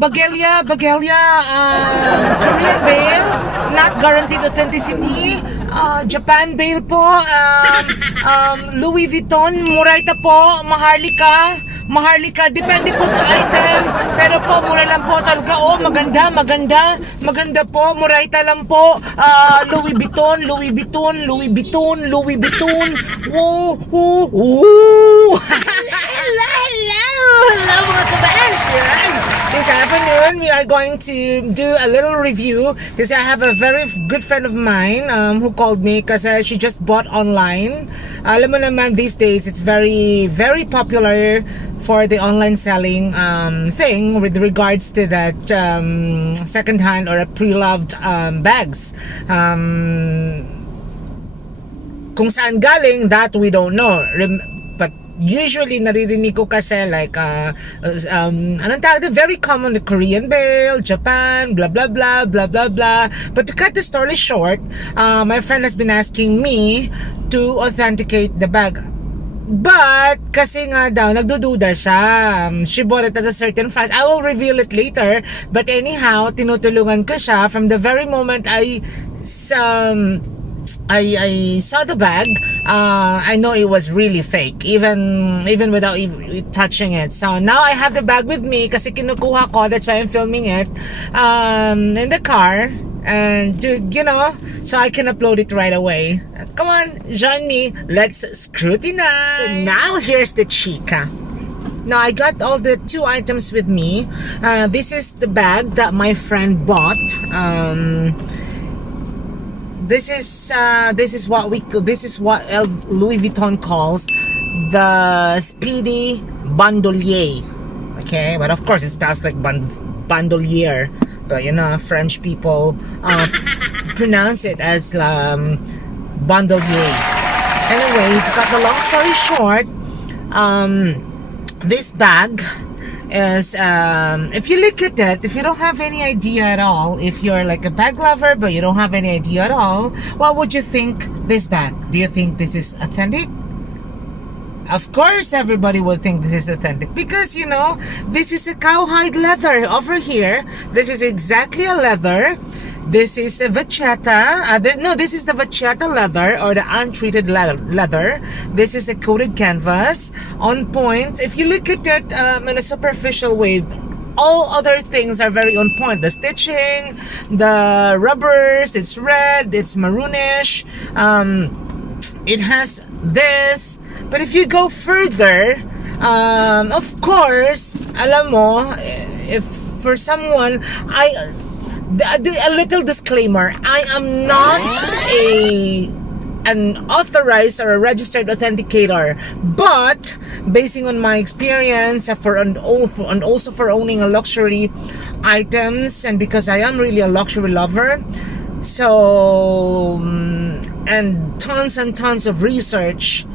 Bagelia, Korean bail, not guaranteed authenticity. Japan bail po, Louis Vuitton, Muraita po, Maharlika, depende po sa item, pero po mura lang po talaga. Oh, maganda po, Muraita lang po. Louis Vuitton, woo, hello mga kabayan. This afternoon, we are going to do a little review because I have a very good friend of mine who called me because she just bought online. Alam mo naman, these days, it's very, very popular for the online selling thing with regards to that second-hand or pre-loved bags. Kung saan galing, that we don't know. But usually naririnig ko kasi like anong tawag, very common, the Korean bail, Japan, blah blah blah blah blah blah. But to cut the story short, my friend has been asking me to authenticate the bag. But kasi nga daw nagdududa siya. She bought it at a certain price. I will reveal it later. But anyhow, tinutulungan ko siya from the very moment I saw the bag. I know it was really fake, even without touching it. So now I have the bag with me kasi kinukuha ko. That's why I'm filming it in the car, and so I can upload it right away. Come on, join me. Let's scrutinize. So now here's the chica. Now I got all the two items with me. This is the bag that my friend bought. This is what Louis Vuitton calls the Speedy Bandouliere. Okay, but of course it spells like Bandouliere, but French people pronounce it as Bandouliere. Anyway, to cut the long story short, this bag is if you look at it, if you don't have any idea at all, if you're like a bag lover but you don't have any idea at all, what would you think this bag? Do you think this is authentic? Of course everybody will think this is authentic because this is a cowhide leather over here. This is exactly a leather. This is a vachetta. This is the vachetta leather or the untreated leather. This is a coated canvas on point. If you look at it in a superficial way, all other things are very on point. The stitching, the rubbers, it's red, it's maroonish. It has this. But if you go further, of course, alam mo, if for someone, a little disclaimer, I am not an authorized or a registered authenticator, but basing on my experience and also for owning a luxury items, and because I am really a luxury lover, so and tons of research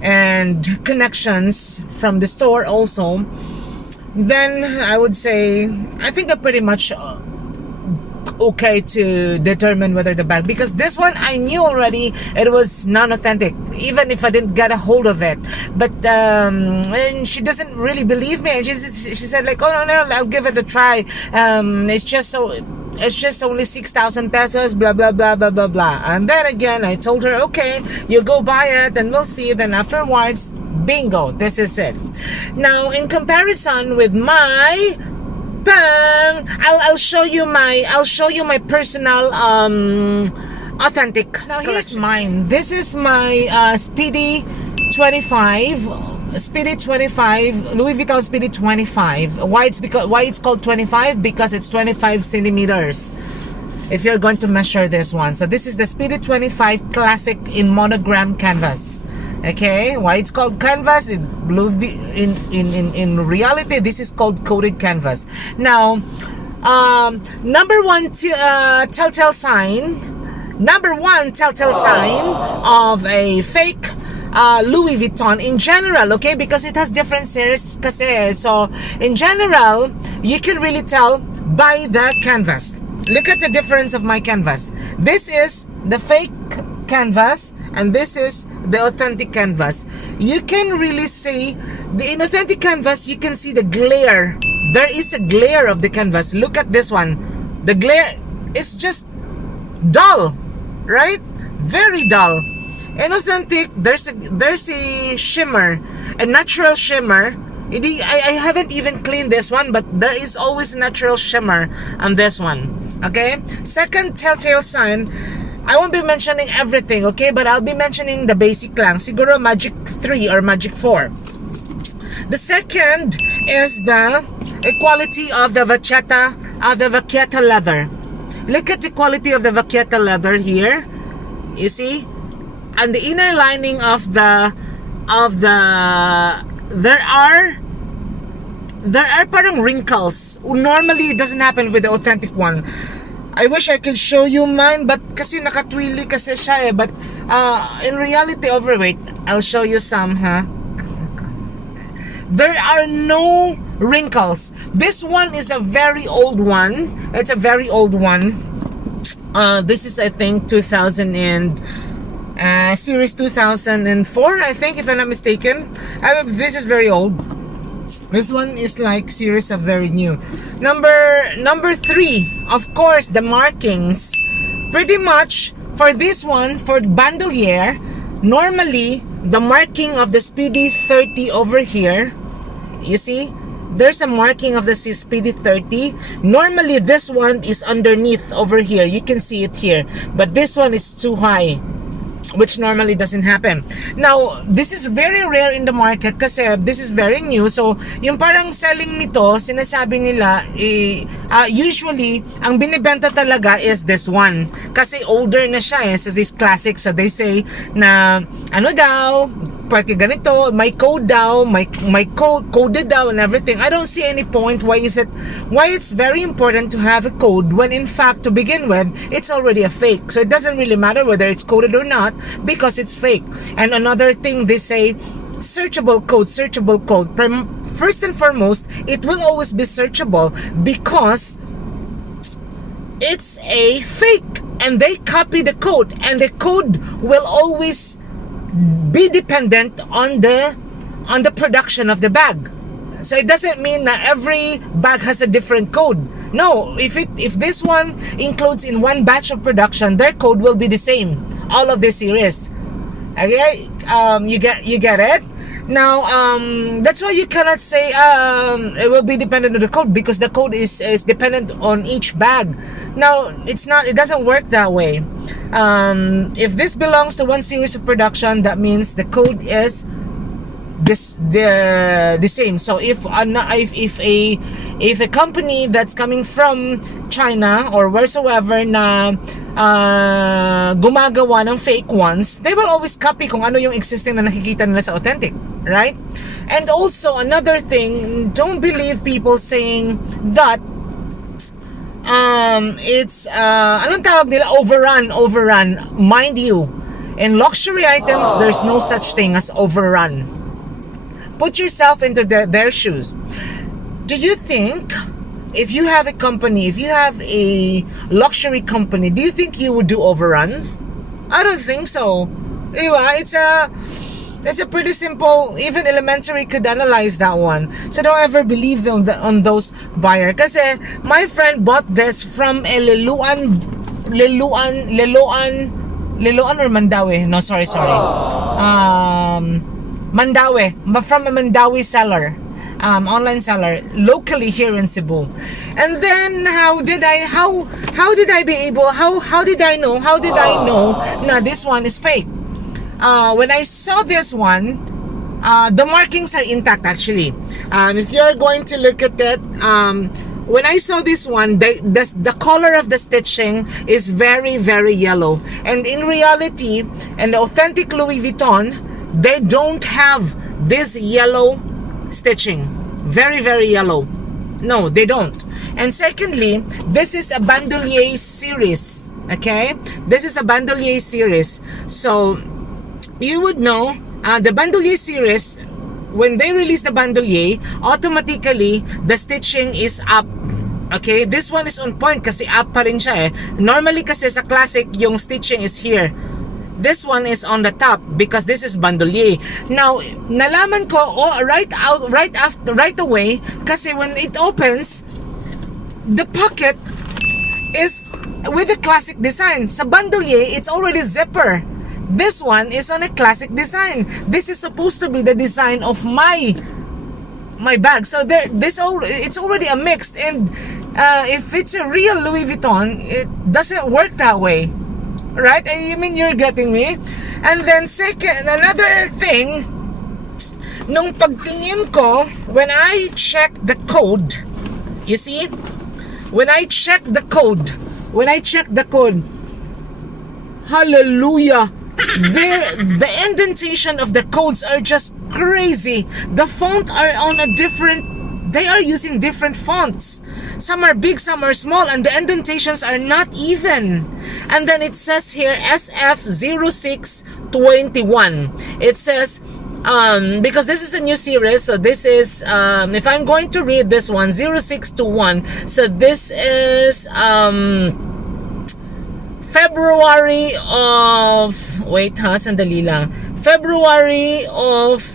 and connections from the store also, then I would say I think I'm pretty much okay to determine whether the bag, because this one I knew already it was non-authentic even if I didn't get a hold of it. But and she doesn't really believe me, and she said like, oh no, I'll give it a try. It's just only 6,000 pesos, blah blah blah blah blah blah. And then again I told her, okay, you go buy it and we'll see. Then afterwards, bingo, this is it. Now in comparison with my bang, I'll show you my personal authentic. Now here's mine. This is my Speedy 25, Louis Vuitton Speedy 25. Why it's called 25? Because it's 25 centimeters if you're going to measure this one. So this is the Speedy 25 Classic in monogram canvas. Okay, why it's called canvas? In reality, this is called coated canvas. Now, number one telltale sign of a fake Louis Vuitton in general, okay, because it has different series kasi. So in general, you can really tell by the canvas. Look at the difference of my canvas. This is the fake canvas and this is the authentic canvas, you can really see in authentic canvas, you can see the glare. There is a glare of the canvas. Look at this one. The glare is just dull, right? Very dull. In authentic, there's a shimmer, a natural shimmer. I haven't even cleaned this one, but there is always natural shimmer on this one. Okay? Second telltale sign, I won't be mentioning everything, okay? But I'll be mentioning the basic lang. Siguro magic 3 or magic 4. The second is the quality of the vacchetta leather. Look at the quality of the vacchetta leather here. You see? And the inner lining of the there are parang wrinkles. Normally it doesn't happen with the authentic one. I wish I could show you mine, but kasi nakatwili kasi siya eh. But in reality, overweight. I'll show you some, huh? There are no wrinkles. This one is a very old one. It's a very old one. This is, I think, 2000 and series 2004, I think, if I'm not mistaken. This is very old. This one is like series of very new. Number 3, of course, the markings. Pretty much for this one, for Bandouliere, normally the marking of the Speedy 30 over here, you see, there's a marking of the Speedy 30. Normally this one is underneath over here. You can see it here, but this one is too high, which normally doesn't happen. Now, this is very rare in the market kasi this is very new. So, yung parang selling nito, sinasabi nila, usually, ang binibenta talaga is this one. Kasi older na siya eh. So, this classic. So, they say na, ano daw, porque ganito, may code daw, may code, coded daw and everything. I don't see any point why it's very important to have a code when in fact, to begin with, it's already a fake. So it doesn't really matter whether it's coded or not because it's fake. And another thing they say, searchable code. First and foremost, it will always be searchable because it's a fake and they copy the code, and the code will always be dependent on the production of the bag. So it doesn't mean that every bag has a different code. No, if this one includes in one batch of production, their code will be the same, all of the series. Okay, you get it. Now, that's why you cannot say it will be dependent on the code, because the code is dependent on each bag. Now, it doesn't work that way. If this belongs to one series of production, that means the code is the same. So if a company that's coming from China or wheresoever na gumagawa ng fake ones, they will always copy kung ano yung existing na nakikita nila sa authentic, right? And also another thing, don't believe people saying that it's anong tawag nila, overrun. Mind you, in luxury items, there's no such thing as overrun. Put yourself into their shoes. Do you think if you have a company, if you have a luxury company, do you think you would do overruns? I don't think so. Diba? It's a pretty simple, even elementary could analyze that one. So don't ever believe on those buyer. Kasi my friend bought this from a Liluan or Mandawi? No, sorry. Mandawi, from a Mandawi seller, online seller, locally here in Cebu. And then how did I know na this one is fake? When I saw this one, the markings are intact actually. If you're going to look at it, when I saw this one, the color of the stitching is very, very yellow. And in reality, in the authentic Louis Vuitton, they don't have this yellow stitching. Very, very yellow. No, they don't. And secondly, this is a Bandouliere series. Okay? This is a Bandouliere series. So, you would know, the Bandouliere series, when they release the Bandouliere, automatically, the stitching is up. Okay? This one is on point kasi up pa rin siya eh. Normally kasi sa classic, yung stitching is here. This one is on the top because this is bandouliere. Now, nalaman ko right away kasi when it opens, the pocket is with a classic design. Sa bandouliere, it's already zipper. This one is on a classic design. This is supposed to be the design of my bag. So it's already a mix. And if it's a real Louis Vuitton, it doesn't work that way. Right? I mean, you're getting me? And then second, another thing, nung pagtingin ko, when I check the code, you see? When I check the code, hallelujah, the indentation of the codes are just crazy. The font are on a different, they are using different fonts. Some are big, some are small, and the indentations are not even. And then it says here SF0621. It says, because this is a new series, so this is, if I'm going to read this one, 0621, so this is, February of, wait ha, sandali lang, February of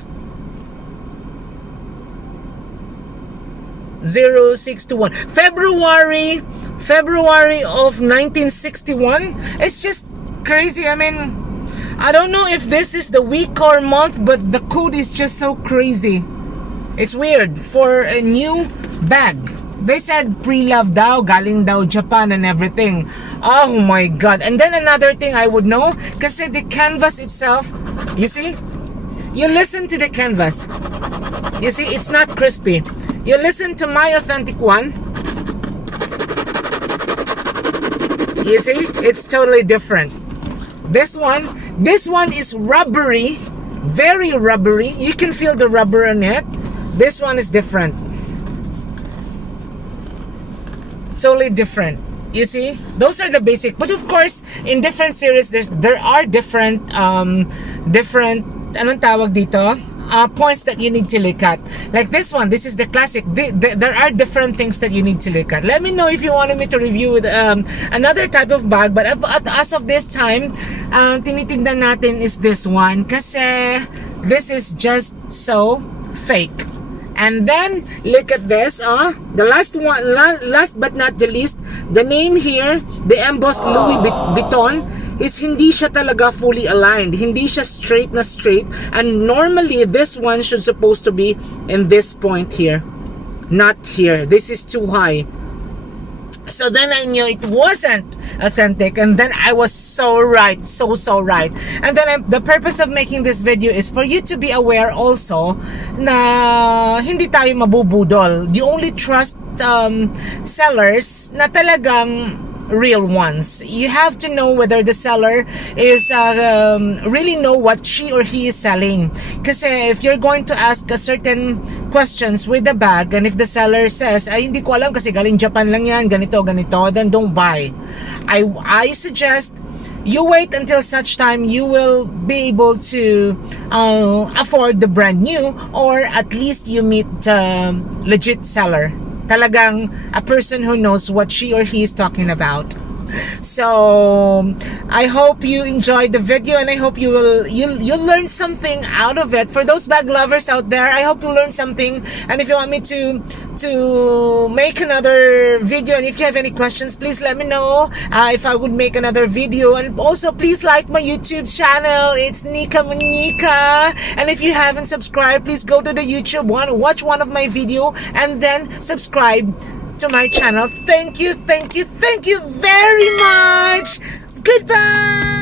0621. February of 1961. It's just crazy. I mean, I don't know if this is the week or month, but the code is just so crazy. It's weird for a new bag. They said pre-love daw, galing daw Japan and everything. Oh my god. And then another thing I would know, kasi the canvas itself, you see? You listen to the canvas. You see, it's not crispy. You listen to my authentic one. You see, it's totally different. This one is rubbery, very rubbery. You can feel the rubber on it. This one is different. Totally different. You see, those are the basic. But of course, in different series, there are different anong tawag dito? Points that you need to look at. Like this one, this is the classic. There are different things that you need to look at. Let me know if you wanted me to review another type of bag. But as of this time, tinitignan natin is this one. Kasi this is just so fake. And then look at this. The last one, last but not the least, the name here, the embossed Louis Vuitton, is hindi siya talaga fully aligned. Hindi siya straight na straight. And normally, this one should supposed to be in this point here. Not here. This is too high. So then I knew it wasn't authentic. And then I was so right. So right. And then the purpose of making this video is for you to be aware also na hindi tayo mabubudol. You only trust sellers na talagang real ones. You have to know whether the seller is really know what she or he is selling. Kasi if you're going to ask a certain questions with the bag, and if the seller says, ay hindi ko alam kasi galing Japan lang yan, ganito, then don't buy. I suggest you wait until such time you will be able to afford the brand new, or at least you meet legit seller. Talagang a person who knows what she or he is talking about. So I hope you enjoyed the video, and I hope you'll learn something out of it. For those bag lovers out there, I hope you learn something. And if you want me to make another video, and if you have any questions, please let me know if I would make another video. And also please like my YouTube channel. It's Nika Monica. And if you haven't subscribed, please go to the YouTube one, watch one of my video, and then subscribe to my channel. Thank you very much. Goodbye.